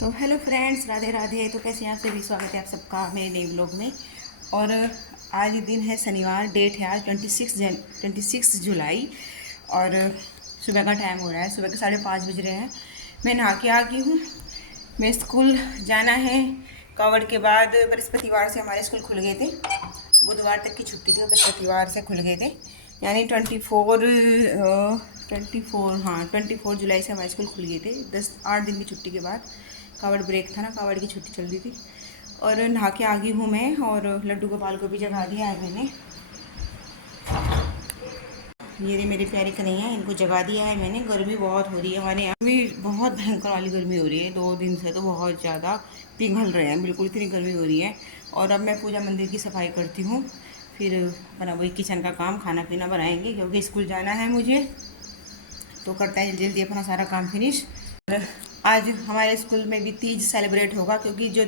तो hello friends, Radhe Radhe. तो कैसे हैं आप सभी? स्वागत है आप सबका मेरे नए ब्लॉग में। और आज दिन है शनिवार, डेट है आज 26 जुलाई। और सुबह का टाइम हो रहा है, सुबह के 5:30 बज रहे हैं। मैं नहा के आ गई हूँ। मैं स्कूल जाना है। कोविड के बाद बृहस्पतिवार से हमारे स्कूल खुल गए थे। बुधवार तक की छुट्टी थी और बृहस्पतिवार से खुल गए थे, यानी 24 जुलाई से हमारे स्कूल खुल गए थे। 8 दिन की छुट्टी के बाद कावड़ ब्रेक था ना, कावड़ की छुट्टी चल रही थी। और नहा के आ गई हूँ मैं, और लड्डू गोपाल को भी जगा दिया है मैंने। ये मेरे प्यारे कन्हैया, इनको जगा दिया है मैंने। गर्मी बहुत हो रही है हमारे यहाँ भी, बहुत भयंकर वाली गर्मी हो रही है। 2 दिन से तो बहुत ज़्यादा पिघल रहे हैं, बिल्कुल इतनी गर्मी हो रही है। और अब मैं पूजा मंदिर की सफाई करती हूँ, फिर बना वही किचन का काम, खाना पीना बनाएंगे क्योंकि स्कूल जाना है मुझे। तो करता है जल्दी जल्दी अपना सारा काम फिनिश। आज हमारे स्कूल में भी तीज सेलिब्रेट होगा, क्योंकि जो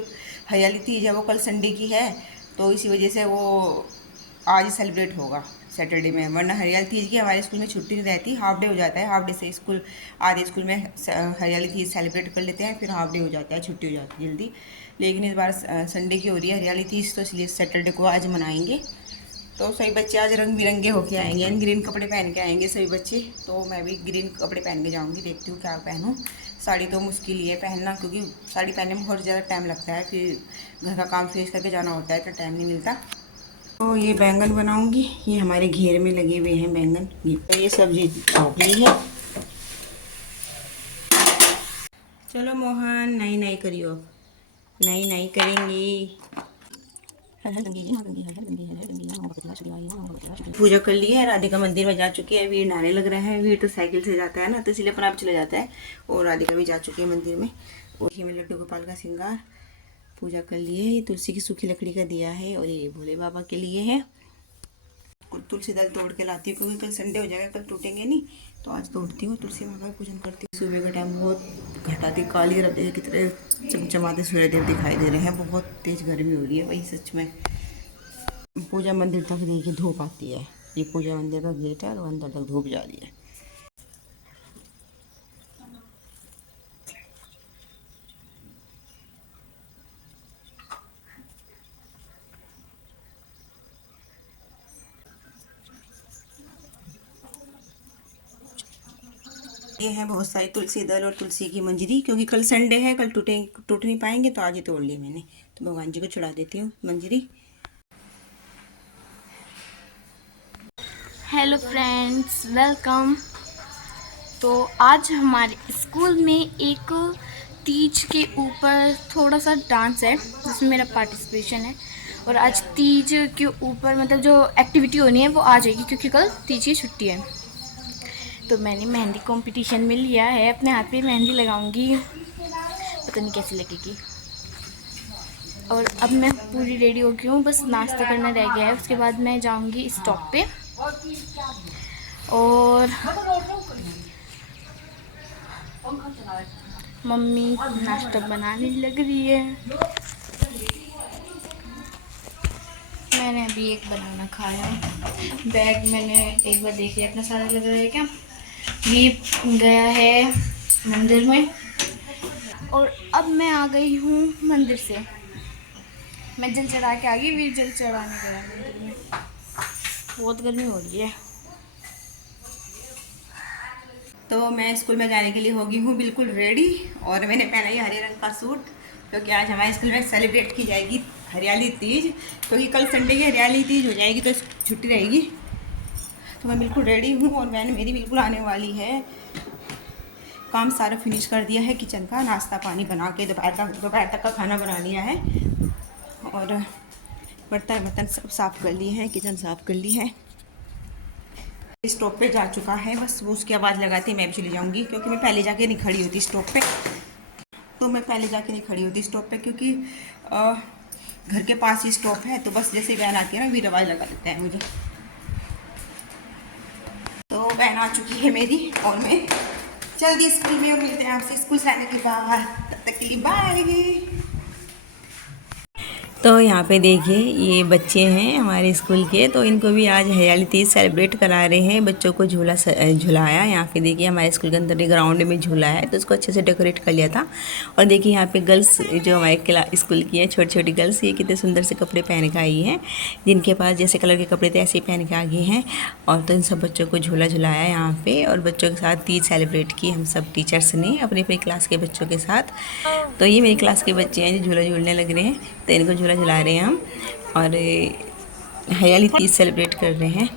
हरियाली तीज है वो कल संडे की है, तो इसी वजह से वो आज सेलिब्रेट होगा सैटरडे में। वरना हरियाली तीज की हमारे स्कूल में छुट्टी नहीं रहती, हाफ डे हो जाता है। हाफ डे से स्कूल, आधे स्कूल में हरियाली तीज सेलिब्रेट कर लेते हैं, फिर हाफ डे हो जाता है, छुट्टी हो जाती है जल्दी। लेकिन इस बार संडे की हो रही है हरियाली तीज, तो इसलिए सैटरडे को आज मनाएंगे। तो सभी बच्चे आज रंग बिरंगे होके आएंगे, यानी ग्रीन कपड़े पहन के आएंगे सभी बच्चे। तो मैं भी ग्रीन कपड़े पहन के जाऊंगी, देखती हूँ क्या पहनूँ। साड़ी तो मुश्किल ही है पहनना, क्योंकि साड़ी पहनने में बहुत ज़्यादा टाइम लगता है, फिर घर का काम फिनिश करके जाना होता है तो टाइम नहीं मिलता। तो ये बैंगन बनाऊंगी, ये हमारे घेर में लगे हुए हैं बैंगन। तो ये सब्जी छोंक ली है। चलो मोहन, नहीं नहीं करियो, नहीं नहीं करेंगी। पूजा कर ली है, राधिका मंदिर में जा चुकी है। वीर नहाने लग रहा है, वीर तो साइकिल से जाता है ना, तो इसलिए अपना आप चले जाता है। और राधिका भी जा चुकी है मंदिर में। और ये मैं लड्डू गोपाल का श्रृंगार पूजा कर लिए। ये तुलसी की सूखी लकड़ी का दिया है, और ये भोले बाबा के लिए है। तुलसी दल तोड़ के लाती हूँ, क्योंकि कल संडे हो जाएगा, कल टूटेंगे नहीं, तो आज तोड़ती हूँ, तुलसी माता का पूजन करती हूँ। सुबह का टाइम बहुत घटाती काली रबे की तरह चमचमाते सूर्यदेव दिखाई दे रहे हैं। बहुत तेज गर्मी हो रही है भाई, सच में। पूजा मंदिर तक देखिए धूप आती है। ये पूजा मंदिर का गेट है और अंदर तक धूप जा रही है। ये है बहुत सारी तुलसी दल और तुलसी की मंजरी, क्योंकि कल संडे है, कल टूट नहीं पाएंगे, तो आज ही तोड़ लिए मैंने। तो भगवान जी को चढ़ा देती हूँ मंजरी। Hello friends, welcome. तो आज हमारे स्कूल में एक तीज के ऊपर थोड़ा सा डांस है, जिसमें मेरा पार्टिसिपेशन है। और आज तीज के ऊपर मतलब जो एक्टिविटी होनी है वो आ जाएगी, क्योंकि कल तीज की छुट्टी है। तो मैंने मेहंदी कंपटीशन में लिया है, अपने हाथ पे मेहंदी लगाऊंगी, पता नहीं कैसी लगेगी। और अब मैं पूरी रेडी हो गई हूँ, बस नाश्ता करना रह गया है, उसके बाद मैं जाऊँगी स्टॉप पे। और मम्मी नाश्ता बनाने लग रही है। मैंने अभी एक बनाना खाया। बैग मैंने एक बार देख लिया, इतना सारा लग रहा है क्या। ये गया है मंदिर में, और अब मैं आ गई हूँ मंदिर से। मैं जल चढ़ा के आ गई, वीर जल चढ़ाने गया मंदिर में। बहुत गर्मी हो रही है। तो मैं स्कूल में जाने के लिए हो गई हूँ बिल्कुल रेडी। और मैंने पहना है हरे रंग का सूट, क्योंकि आज हमारे स्कूल में सेलिब्रेट की जाएगी हरियाली तीज। क्योंकि कल संडे की हरियाली तीज हो जाएगी, तो छुट्टी रहेगी। तो मैं बिल्कुल रेडी हूँ, और वैन मेरी बिल्कुल आने वाली है। काम सारा फिनिश कर दिया है, किचन का नाश्ता पानी बना के दोपहर तक का खाना बना लिया है। और बर्तन सब साफ़ कर लिए हैं, किचन साफ़ कर ली है। स्टॉप पे जा चुका है, बस वो उसकी आवाज़ लगाती मैं भी चली जाऊंगी, क्योंकि मैं पहले जाके नहीं खड़ी होती स्टॉप पे। तो मैं पहले जाके नहीं खड़ी होती स्टॉप पे, क्योंकि घर के पास ही स्टॉप है। तो बस जैसे वैन आती है ना, भी आवाज़ लगा देता है मुझे। तो वैन आ चुकी है मेरी, और मैं जल्दी स्कूल में, और मिलते हैं आपसे स्कूल से आने के बाद। तब तक के लिए बाय। तो यहाँ पे देखिए ये बच्चे हैं हमारे स्कूल के, तो इनको भी आज हरियाली तीज सेलिब्रेट करा रहे हैं। बच्चों को झुलाया। यहाँ पे देखिए हमारे स्कूल के अंदर ग्राउंड में झूला है, तो उसको अच्छे से डेकोरेट कर लिया था। और देखिए यहाँ पे गर्ल्स जो हमारे स्कूल की हैं, छोटी छोटी गर्ल्स, ये कितने सुंदर से कपड़े पहन के आई हैं। जिनके पास जैसे कलर के कपड़े थे ऐसे ही पहन के आ गए हैं। और तो इन सब बच्चों को झूला झुलाया यहाँ पे, और बच्चों के साथ तीज सेलिब्रेट की हम सब टीचर्स ने अपनी अपनी क्लास के बच्चों के साथ। तो ये मेरी क्लास के बच्चे हैं जो झूला झूलने लग रहे हैं, तो इनको झूला झुला रहे हैं हम, और हरियाली तीज सेलिब्रेट कर रहे हैं।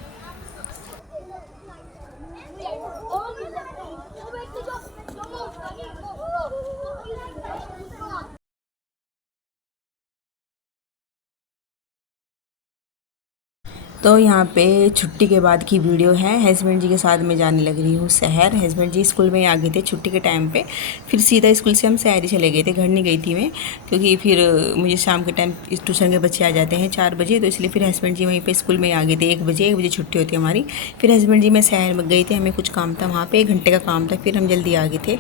तो यहाँ पे छुट्टी के बाद की वीडियो है। हस्बैंड जी के साथ मैं जाने लग रही हूँ शहर। हस्बैंड जी स्कूल में आ गए थे छुट्टी के टाइम पे, फिर सीधा स्कूल से हम शहर ही चले गए थे। घर नहीं गई थी मैं, क्योंकि फिर मुझे शाम के टाइम ट्यूशन के बच्चे आ जाते हैं 4 बजे, तो इसलिए फिर हस्बैंड जी वहीं पे स्कूल में आ गए थे। 1 बजे छुट्टी होती है हमारी। फिर हस्बैंड जी मैं शहर में गई थी, हमें कुछ काम था वहाँ पर, 1 घंटे का काम था, फिर हम जल्दी आ गए थे।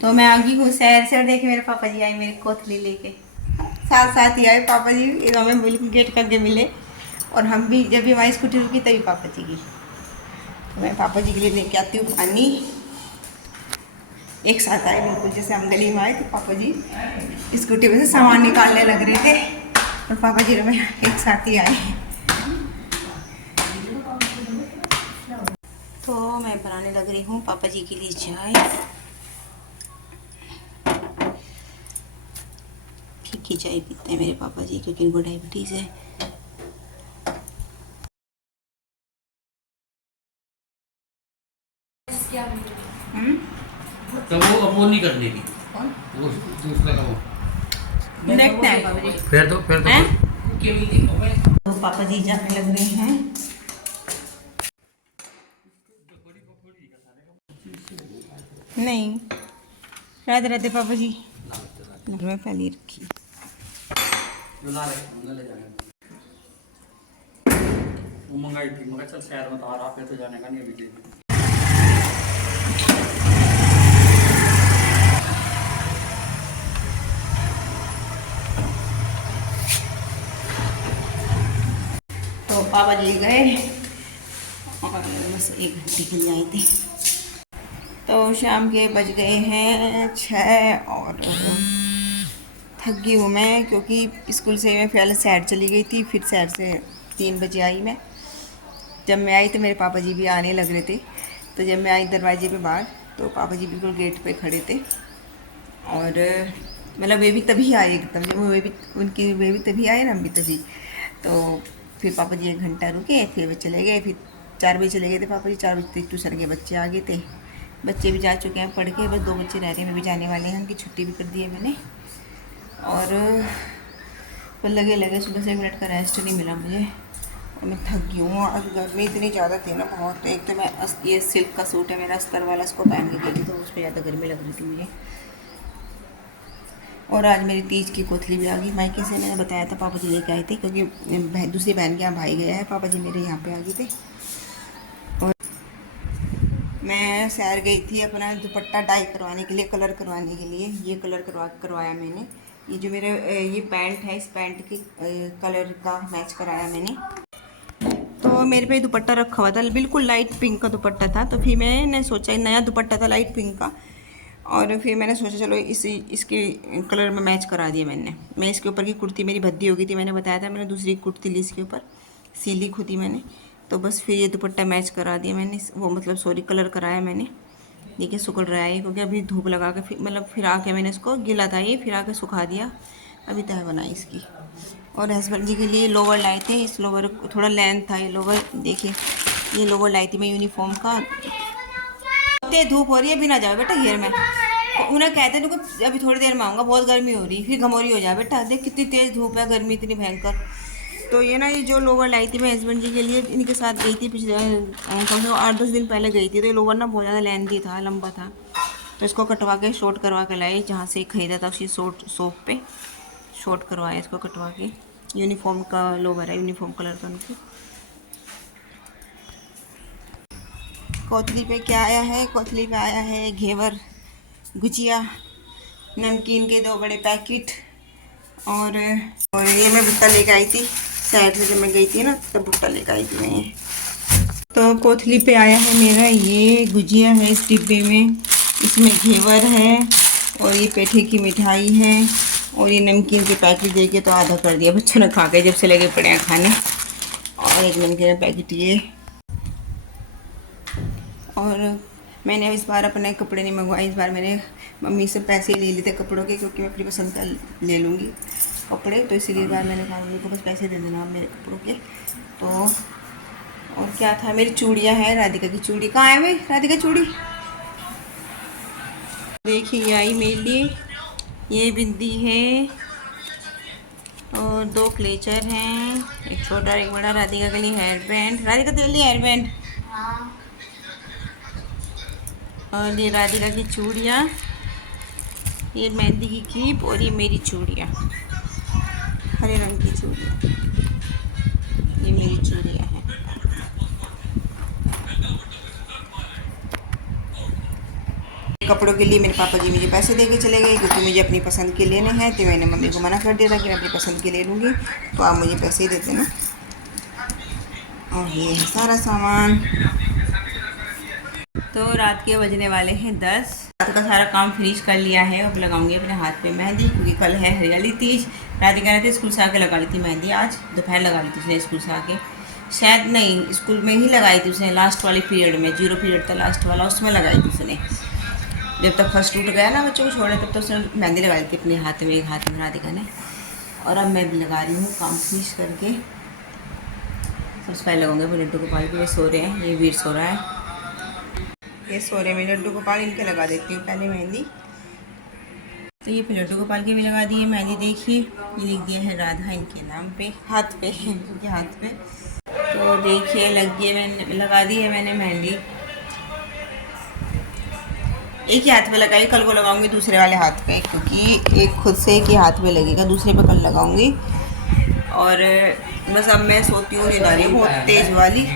तो मैं आ गई हूँ शहर से, और देखे मेरे पापा जी आए मेरे कोथली लेके, साथ साथ ही आए पापा जी, हमें बिल्कुल गेट करके मिले। और हम भी जब भी हमारी स्कूटी रुकी तभी पापा जी की, तो मैं पापा जी के लिए लेके आती हूँ पानी। एक साथ आए बिल्कुल, जैसे हम गली में आए तो पापा जी स्कूटी में से सामान निकालने लग रहे थे, और पापा जी में एक साथ ही आए। तो मैं बनाने लग रही हूँ पापा जी के लिए चाय। फीकी चाय पीते हैं मेरे पापा जी, क्योंकि इनको डायबिटीज़ है। तो वो नहीं करने की, वो दूसरा का वो देखते हैं पापा जी, फिर दो तो पापा जी जाने लग रहे हैं। नहीं रहते रहते पापा जी घर में फैली रखी। वो मंगाई थी, मगर चल शहर में तो आ रहा, फिर तो जाने का नहीं अभी। तो पापा जी गए और बस 1 घंटे के लिए आए थे। तो शाम के बज गए हैं 6, और थक गई हूँ मैं, क्योंकि स्कूल से मैं पहले शहर चली गई थी, फिर शहर से 3 बजे आई मैं। जब मैं आई तो मेरे पापा जी भी आने लग रहे थे, तो जब मैं आई दरवाजे पे बाहर, तो पापा जी बिल्कुल गेट पे खड़े थे। और मतलब वे भी तभी आए एकदम, जब वे भी तभी आए ना, हम भी तभी। तो फिर पापा जी 1 घंटा रुके, फिर वे चले गए। फिर 4 बजे चले गए थे पापा जी, 4 बजे ट्यूशन के बच्चे आ गए थे। बच्चे भी जा चुके हैं पढ़ के, बस 2 बच्चे रह रहे हैं, मैं भी जाने वाले हैं, उनकी छुट्टी भी कर दी है मैंने। और पर लगे सुबह से 1 मिनट का रेस्ट नहीं मिला मुझे, और मैं थक गई हूँ। आज गर्मी इतनी ज़्यादा थी ना बहुत। एक तो मैं ये सिल्क का सूट है मेरा अस्तर वाला, उसको पहन के गई थी, तो उस पर ज़्यादा गर्मी लग रही थी मुझे। और आज मेरी तीज की कोथली भी आ गई मायके से, मैंने बताया था पापा जी लेके आए थे, क्योंकि दूसरी बहन के यहाँ भाई गया है, पापा जी मेरे यहाँ पे आ गए थे। और मैं शहर गई थी अपना दुपट्टा डाई करवाने के लिए, कलर करवाने के लिए। ये कलर करवाया मैंने। ये जो मेरे ये पैंट है, इस पैंट के कलर का मैच कराया मैंने। तो मेरे पे दुपट्टा रखा हुआ था, बिल्कुल लाइट पिंक का दुपट्टा था। तो फिर मैंने सोचा, नया दुपट्टा था लाइट पिंक का, और फिर मैंने सोचा चलो इसके कलर में मैच करा दिया मैंने। मैं इसके ऊपर की कुर्ती मेरी भद्दी हो गई थी, मैंने बताया था, मैंने दूसरी कुर्ती ली इसके ऊपर, सिली खुद ही मैंने। तो बस फिर ये दुपट्टा मैच करा दिया मैंने, वो मतलब सॉरी कलर कराया मैंने। देखिए सुखड़ रहा है, क्योंकि अभी धूप लगा के फिर मतलब फिर आके मैंने इसको गिला था ये, फिर आके सुखा दिया, अभी तह बनाई इसकी। और हस्बैंड जी के लिए लोवर लाए थे, इस लोवर थोड़ा लेंथ था ये लोवर, देखिए ये लोवर लाई थी मैं यूनिफॉर्म का। धूप हो रही है, बिना जाओ बेटा घेर में, उन्हें कहते हैं कि अभी थोड़ी देर में आऊँगा, बहुत गर्मी हो रही, फिर घमौरी हो जाए बेटा, देख कितनी तेज़ धूप है, गर्मी इतनी भयंकर। तो ये ना, ये जो लोवर लाई थी मैं हस्बैंड जी के लिए, इनके साथ गई थी पिछले कम से कम 8-10 दिन पहले गई थी। तो ये लोवर ना बहुत ज़्यादा लेंथी था, लंबा था, तो इसको कटवा के शॉर्ट करवा के लाई, जहाँ से ख़रीदा था उसी शॉप पे शॉर्ट करवाया इसको कटवा के। यूनिफॉर्म का लोवर है, यूनिफॉर्म कलर का उनकी। कोतली पे क्या आया है, कोतली पे आया है घेवर, गुजिया, नमकीन के 2 बड़े पैकेट, और ये मैं भुट्टा लेके आई थी साइड से, जब मैं गई थी ना तब भुट्टा लेके आई थी मैं ये। तो कोथली पे आया है मेरा ये गुजिया है इस डिब्बे में, इसमें घेवर है और ये पेठे की मिठाई है और ये नमकीन के पैकेट दे के तो आधा कर दिया बच्चों ने खा के, जब से लगे पड़े हैं खाने। और एक नमकीन का पैकेट ये। और मैंने इस बार अपने कपड़े नहीं मंगवाए, इस बार मैंने मम्मी से पैसे ले लिए थे कपड़ों के, क्योंकि मैं अपनी पसंद का ले लूँगी कपड़े, तो इसीलिए इस बार मैंने कहा मम्मी को बस पैसे दे देना मेरे कपड़ों के। तो और क्या था, मेरी चूड़ियाँ हैं, राधिका की चूड़ी कहाँ है भाई, राधिका चूड़ी देखिए ये आई मेरे लिए, ये बिंदी है और 2 क्लेचर हैं, एक छोटा एक बड़ा। राधिका के लिए हेयर बैंड, राधिका तेरे लिए हेयर बैंड, और ये राधिका की चूड़ियाँ, ये मेहंदी की क्लिप और ये मेरी चूड़ियाँ, हरे रंग की चूड़ियाँ, ये मेरी चूड़ियाँ हैं। कपड़ों के लिए मेरे पापा जी मुझे पैसे दे के चले गए, क्योंकि मुझे अपनी पसंद के लेने हैं, तो मैंने मम्मी को मना कर दिया था कि मैं अपनी पसंद के ले लूँगी, तो आप मुझे पैसे ही दे देना। और ये है सारा सामान। तो रात के बजने वाले हैं 10। रात का सारा काम फिनिश कर लिया है, अब लगाऊंगी अपने हाथ पे मेहंदी, क्योंकि कल है हरियाली तीज। राधिका ने स्कूल से आके लगा ली थी मेहंदी, आज दोपहर लगा ली थी उसने स्कूल से आके, शायद नहीं स्कूल में ही लगाई थी उसने, लास्ट वाले पीरियड में, 0 पीरियड था लास्ट वाला, उसमें लगाई थी उसने। जब तक फर्स्ट टूट गया ना बच्चों को छोड़े, तब तक उसने मेहंदी लगाई थी अपने हाथ में, एक हाथ में राधिका ने। और अब मैं भी लगा रही हूँ काम फिनिश करके, सबसे पहले लगाऊंगे वो लड्डू गोपाल के, वे सो रहे हैं, ये वीर सो रहा है, ये सो रहे हैं मेरे लड्डू गोपाल, इनके लगा देती हूँ पहले मेहंदी। तो ये लड्डू गोपाल के भी लगा दी है मेहंदी, देखिए ये लिख दिया है राधा इनके नाम पे, हाथ पे, इनके हाथ पे। तो देखिए लग गई, मैंने लगा दी है मैंने मेहंदी, एक ही हाथ में लगाई, कल को लगाऊंगी दूसरे वाले हाथ पे, क्योंकि एक खुद से एक ही हाथ में लगेगा, दूसरे पे कल लगाऊंगी। और बस अब मैं सोती हूँ, नींद आ रही है बहुत तेज़ वाली।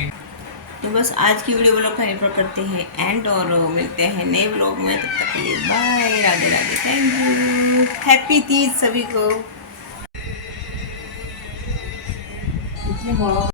तो बस आज की वीडियो ब्लॉग का यहाँ पर करते हैं एंड, और मिलते हैं नए ब्लॉग में, तब तक के लिए bye, Radhe Radhe, thank you, happy Teej सभी को।